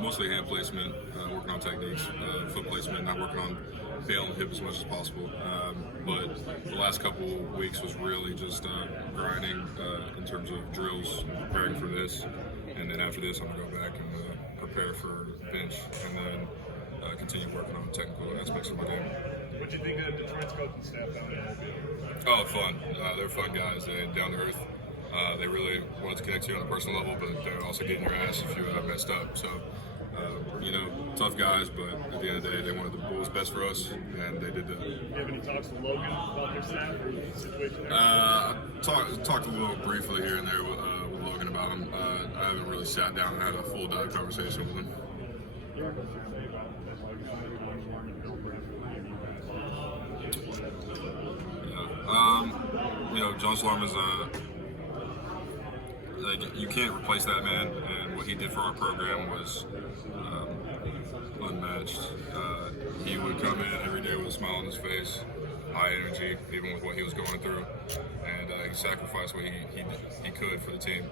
Mostly hand placement, working on techniques, foot placement, not working on bailing the hip as much as possible. But the last couple weeks was really just grinding in terms of drills, preparing for this. And then after this, I'm going to go back and prepare for bench and then continue working on technical aspects of my game. What do you think of Detroit's coaching staff down there? Oh, fun. They're fun guys. They're down to earth. They really wanted to connect you on a personal level, but they're also getting your ass if you messed up. So, tough guys, but at the end of the day, they wanted what was best for us, and they did that. Do you have any talks with Logan about their staff or the situation there? I talked a little briefly here and there with Logan about him. I haven't really sat down and had a full dive conversation with him. John Slum is you can't replace that man, and what he did for our program was unmatched. He would come in every day with a smile on his face, high energy, even with what he was going through, and he sacrificed what he could for the team.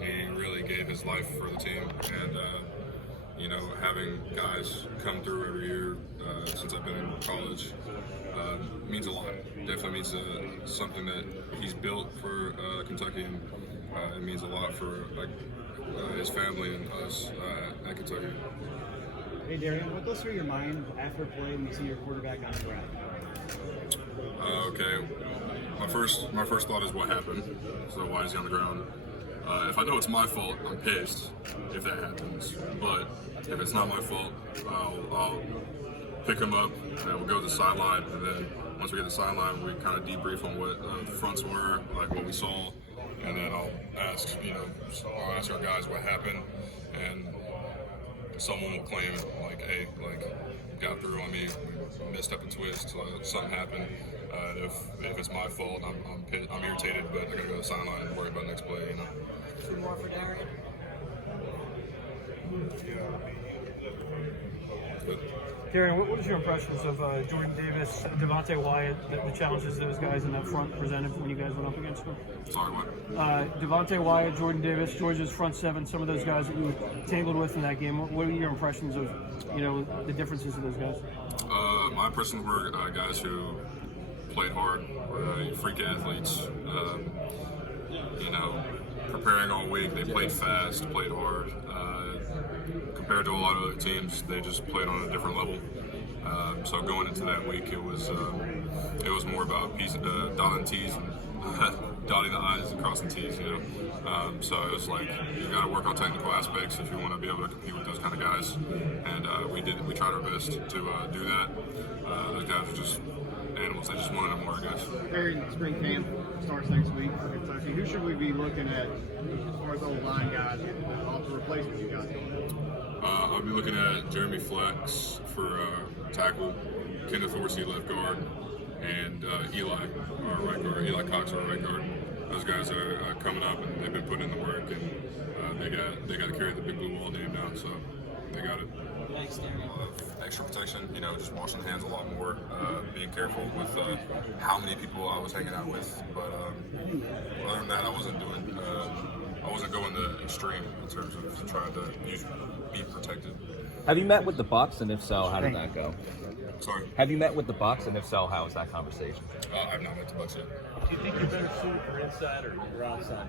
He really gave his life for the team, and having guys come through every year since I've been in college means a lot. Definitely means something that he's built for Kentucky, and it means a lot for his family and us at Kentucky. Hey Darian, what goes through your mind after play when you see your quarterback on the ground? Okay, my first thought is what happened. So why is he on the ground? If I know it's my fault, I'm pissed if that happens. But if it's not my fault, I'll pick him up and we'll go to the sideline. And then once we get to the sideline, we kind of debrief on what the fronts were, like what we saw. And then I'll ask our guys what happened. And someone will claim hey, got through on me, messed up a twist, something happened. If it's my fault, I'm irritated, but I gotta go to the sideline and worry about next play. Two more for Derrick. Darren, what was your impressions of Jordan Davis, DavisDavonte, Wyatt, the challenges those guys in that front presented when you guys went up against them? Sorry, what? DavisDavonte, Wyatt, Jordan Davis, Georgia's front seven, some of those guys that you tangled with in that game. What are your impressions of, the differences of those guys? My impressions were guys who played hard, freak athletes. Preparing all week, they played fast, played hard. Compared to a lot of other teams, they just played on a different level. So going into that week, it was more about dotting T's and dotting the I's and crossing T's. So it was you got to work on technical aspects if you want to be able to compete with those kind of guys. And we tried our best to do that. Those guys are just animals. They just wanted more, I guess. During spring camp starts next week for Kentucky, who should we be looking at as far as old line guys to replace what you got going? I'll be looking at Jeremy Flex for tackle, Kenneth Horsey left guard, and Eli, our right guard, Eli Cox, our right guard. Those guys are coming up, and they've been putting in the work, and they got to carry the big blue wall name now, so they got it. Thanks, Darren. Extra protection, just washing the hands a lot more, being careful with how many people I was hanging out with. But other than that, I wasn't going the extreme in terms of trying to be protected. Have you met with the Bucs, and if so, how did that go? Sorry? Have you met with the Bucs, and if so, how was that conversation? I've not met the Bucs yet. Do you think you're better suited for inside or you're outside?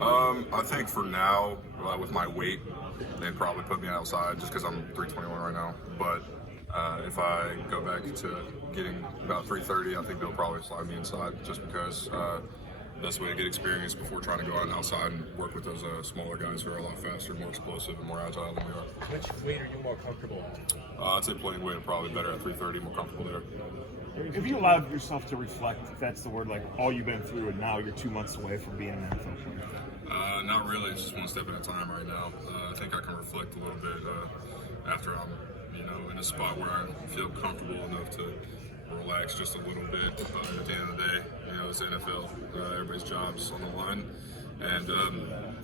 I think for now, with my weight, they'd probably put me outside just because I'm 321 right now. But if I go back to getting about 330, I think they'll probably slide me inside just because best way to get experience before trying to go out and outside and work with those smaller guys who are a lot faster, more explosive, and more agile than we are. Which weight are you more comfortable in? I'd say playing weight probably better at 330, more comfortable there. Have you allowed yourself to reflect, if that's the word, all you've been through, and now you're 2 months away from being an NFL player? Not really. It's just one step at a time right now. I think I can reflect a little bit after I'm, in a spot where I feel comfortable enough to relax just a little bit. At the end of the day, it's the NFL. Everybody's job's on the line. And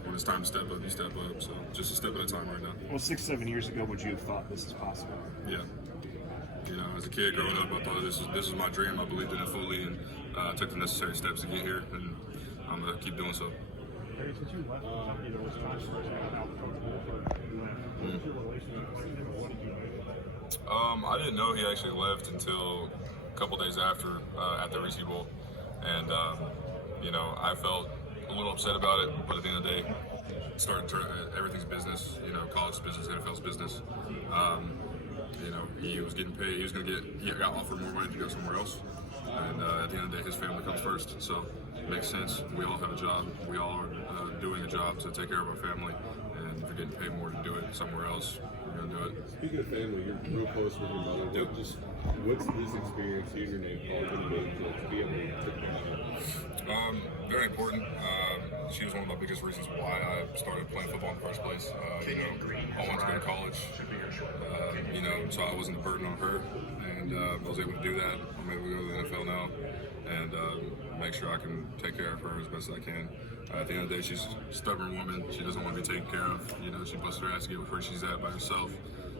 when it's time to step up, you step up. So just a step at a time right now. Well, 6-7 years ago, would you have thought this is possible? Yeah. As a kid growing up, I thought this is my dream. I believed in it fully and took the necessary steps to get here, and I'm going to keep doing so. Derrick, since you left Kentucky, there was controversy about Coach Wolford left. What was your relationship with him, and what did you make? I didn't know he actually left until a couple days after at the Reese Bowl, and you know, I felt a little upset about it, but at the end of the day, everything's business. You know, college business, NFL's business. You know, he was getting paid. He got offered more money to go somewhere else, and at the end of the day, his family comes first. So it makes sense. We all have a job. We all are doing a job to take care of our family, and if you're getting paid more to do it somewhere else, we're gonna do it. Speaking of family, you're real close with your mother. Yep. What's this experience, seeing your name called in the game to be able to take care of it? Very important. She was one of the biggest reasons why I started playing football in the first place. You know, I wanted to go to college. You know, so I wasn't a burden on her, and I was able to do that. I'm able to go to the NFL now, and make sure I can take care of her as best as I can. At the end of the day, she's a stubborn woman. She doesn't want to be taken care of. You know, she busted her ass to get where she's at by herself,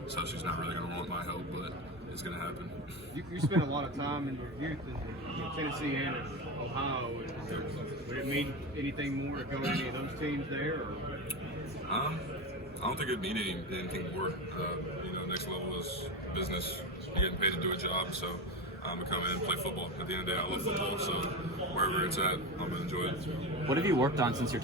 so she's not really going to want my help, but it's going to happen. You spent a lot of time in your youth in Tennessee and in Ohio. Would it mean anything more to go to any of those teams there? Or? I don't think it'd mean anything more. You know, next level is business. You're getting paid to do a job, so I'm gonna come in and play football. At the end of the day, I love football, so wherever it's at, I'm gonna enjoy it. What have you worked on since your